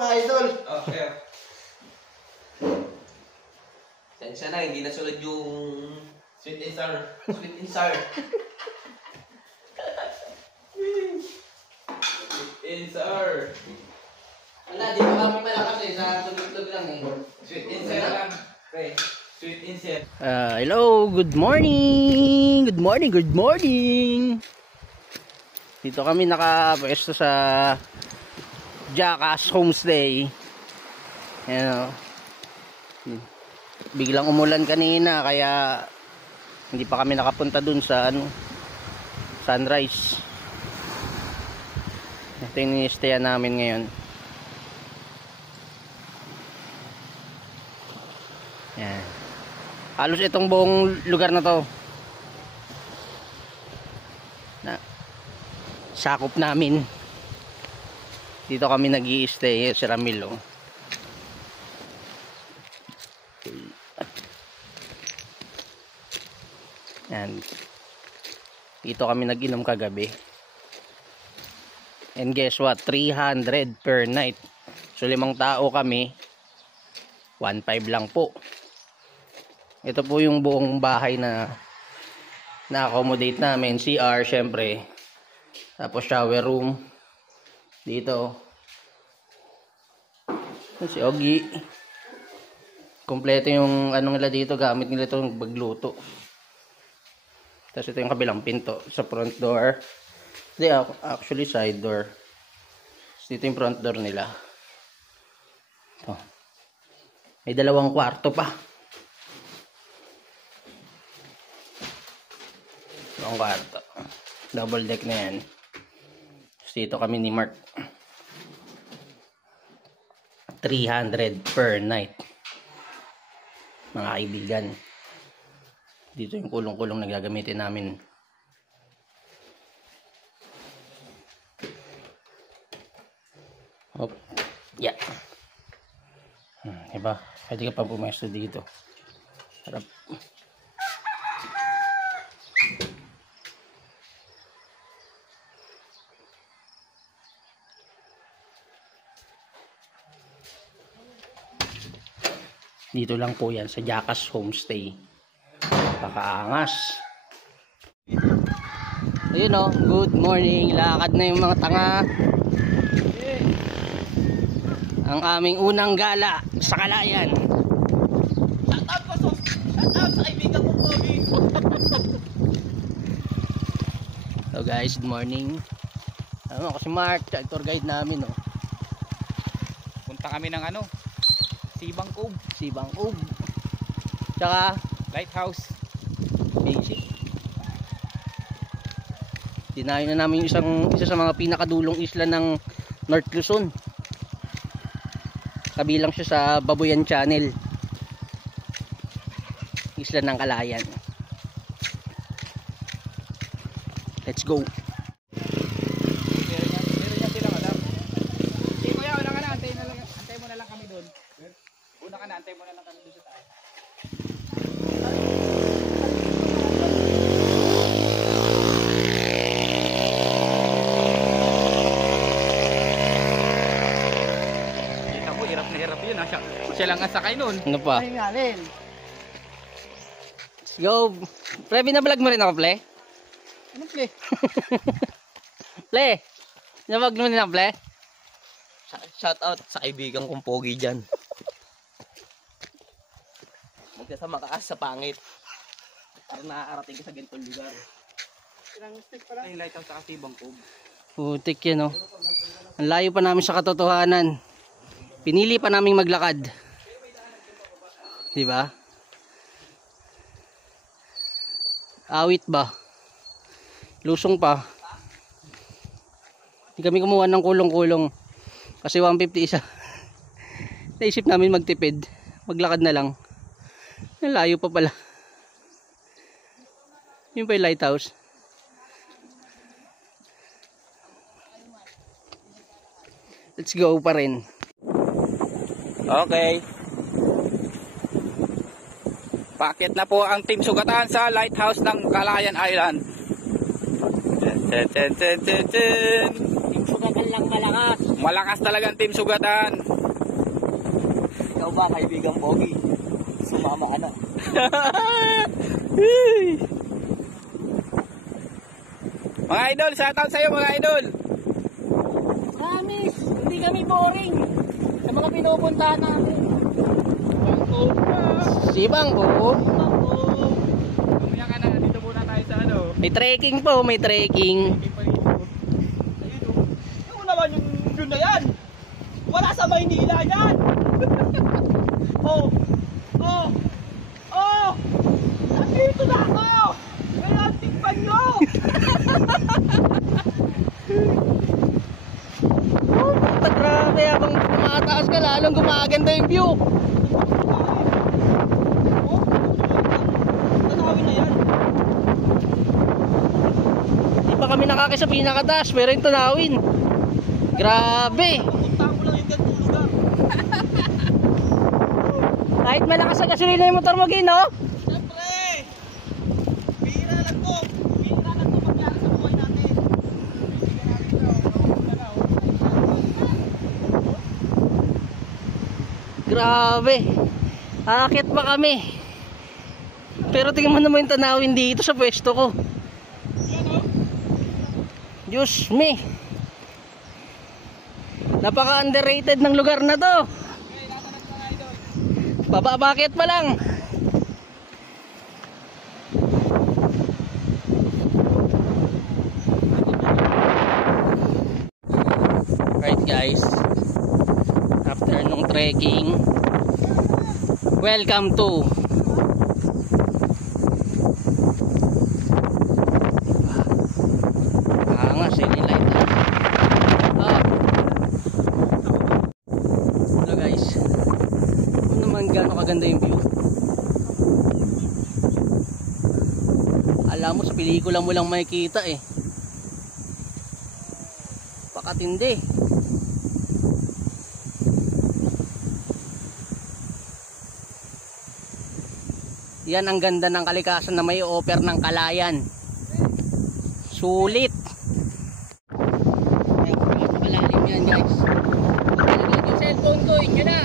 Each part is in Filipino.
Idol. Okay. Sensya na, hindi nasunod yung sweet and sour. Sweet and sour. Sweet and sour. Wala, di ba kami malakas eh. Sa tugtog lang eh. Sweet and sour lang. Okay. Sweet and sour. Hello, good morning. Good morning, good morning. Dito kami nakapwesto sa Jackass Homestay. Ayan o. Biglang umulan kanina kaya hindi pa kami nakapunta dun sa Sunrise. Ito yung ni-stayan namin ngayon. Ayan. Halos itong buong lugar na to na sakop namin. Dito kami nag-i-stay sa Ramilo. Yan. Dito kami nag-inom kagabi. And guess what? 300 per night. So 5 tao kami. 1.5 lang po. Ito po yung buong bahay na na-accommodate namin. CR syempre. Tapos shower room. Dito. Si Ogi. Kompleto yung ano nila dito. Gamit nila itong bagluto. Tapos ito yung kabilang pinto sa front door. Hindi, actually side door. Tapos dito yung front door nila. Ito. May 2 kwarto pa. 2 kwarto. Double deck na yan. Tapos dito kami ni Mark. 300 per night. Mga kaibigan. Dito yung kulong-kulong na gagamitin namin. Hop. Yeah. Diba? Pwede ka pa pumesto dito. Harap. Dito lang po yan sa Jackass Homestay. Pakaangas. Ayun o, good morning. Lakad na yung mga tanga. Ang aming unang gala sa Kalayan. Shout out sa kaibigan ko, Pogi. So guys, good morning. Ano ako si Mark, tour guide namin o. Punta kami ng Sibang Cove. Sibang Cove. Tsaka Lighthouse. basic. Dinayo na namin isa sa mga pinakadulong isla ng North Luzon. Kabilang siya sa Babuyan Channel. Isla ng Kalayan. Let's go. Meron yan silang alam. Sige kuya, wala ka na. Antay mo na lang kami doon. Una ka na, antay mo na lang kami doon sa tayo. Kita mo, hirap na hirap yun. Siya lang ang sakay nun. Ano pa? Ay ngalin. Let's go. Pre, binablog mo rin ako, Ple? Ano play? Ple, binablog mo rin ako, Ple? Shout out sa kaibigan kong Pogi dyan. Magkasama ka sa pangit. Para nakakarating ka sa ganitong lugar. Ilang stick pa lang. Ay, lighthouse sa Sibang Cove. Putik yan, oh. Ang layo pa namin sa katotohanan. Pinili pa naming maglakad. Diba? Awit ba? Lusong pa. Hindi kami kumuha ng kulong-kulong. Kasi 150 isa. Naisip namin magtipid. Maglakad na lang. Ang layo pa pala. Yun pa yung lighthouse. Let's go pa rin. Okay. Paakit na po ang Team Sugatan sa lighthouse ng Calayan Island. Yung sugatan lang malakas. Malakas talaga ang team sugatan. Ikaw ba, kaibigang Pogi? Sumama ka na. Mga idol, shoutout sa'yo mga idol. Promise, hindi kami boring sa mga pinupuntahan namin. Sibang po. Mamaya ka na, dito muna tayo sa ano. May trekking po, may trekking. Ano naman yung yun na yan? Wala sa Maynila yan! Oh! Oh! Oh! Nandito na ako! Kaya tingnan nyo! Oh, puta, grabe. Habang tumataas ka, lalong gumaganda yung view. Oh! Tanawin na yan! Di pa kami nakakisa pinakataas, pero yung tunawin. Grabe. Pupunta mo lang yung ganitong lugar. Kahit malakas sa gasolina yung motor mo, Gino. Siyempre! Bihira lang to! Bihira lang to mangyari sa buhay natin. Grabe. Akit pa kami. Pero tingnan mo naman yung tanawin dito sa pwesto ko. Diyos me. Napaka underrated ng lugar na to. Bababakit pa lang. Right guys, after nung trekking, welcome to city light. Hello guys, ano naman gano'ng kaganda yung view. Alam mo, sa pelikula mo lang makikita eh. Pakatindi. Yan ang ganda ng kalikasan na may offer ng Kalayan. Sulit. Ay, malalim yan guys. Nalaglag yung cellphone ko, yun na.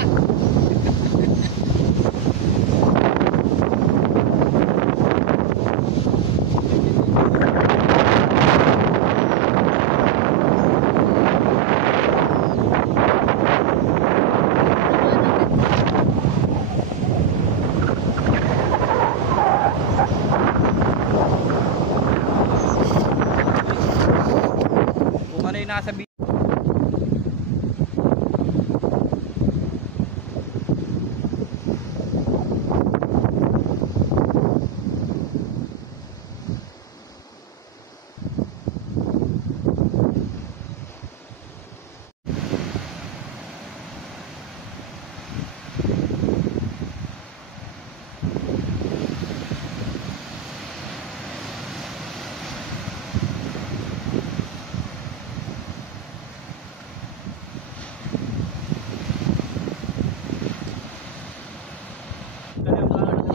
Kung ano yung nasa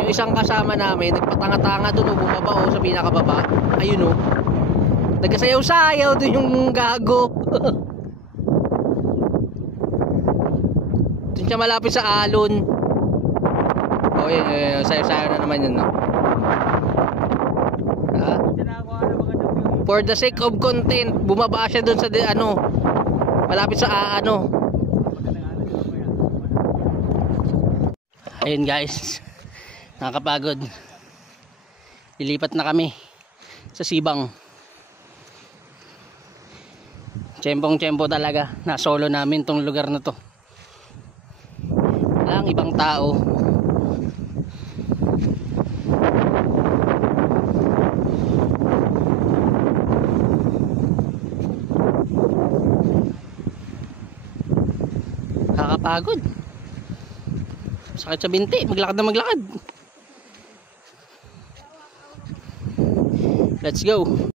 Yung isang kasama namin, nagpatanga-tanga doon, bumaba o sa pinakababa. Ayun o. Nagkasayaw-sayaw doon yung gago. Doon siya malapit sa alon. O yun, sayaw-sayaw na naman yun, no? For the sake of content, bumaba siya doon sa ano, malapit sa ano. Ayun guys, nakakapagod. Ilipat na kami sa Sibang. Tsempong-tsempo talaga. Na-solo namin tong lugar na to. Walang ibang tao. Nakakapagod. Sakit sa binti, maglakad na maglakad. Let's go.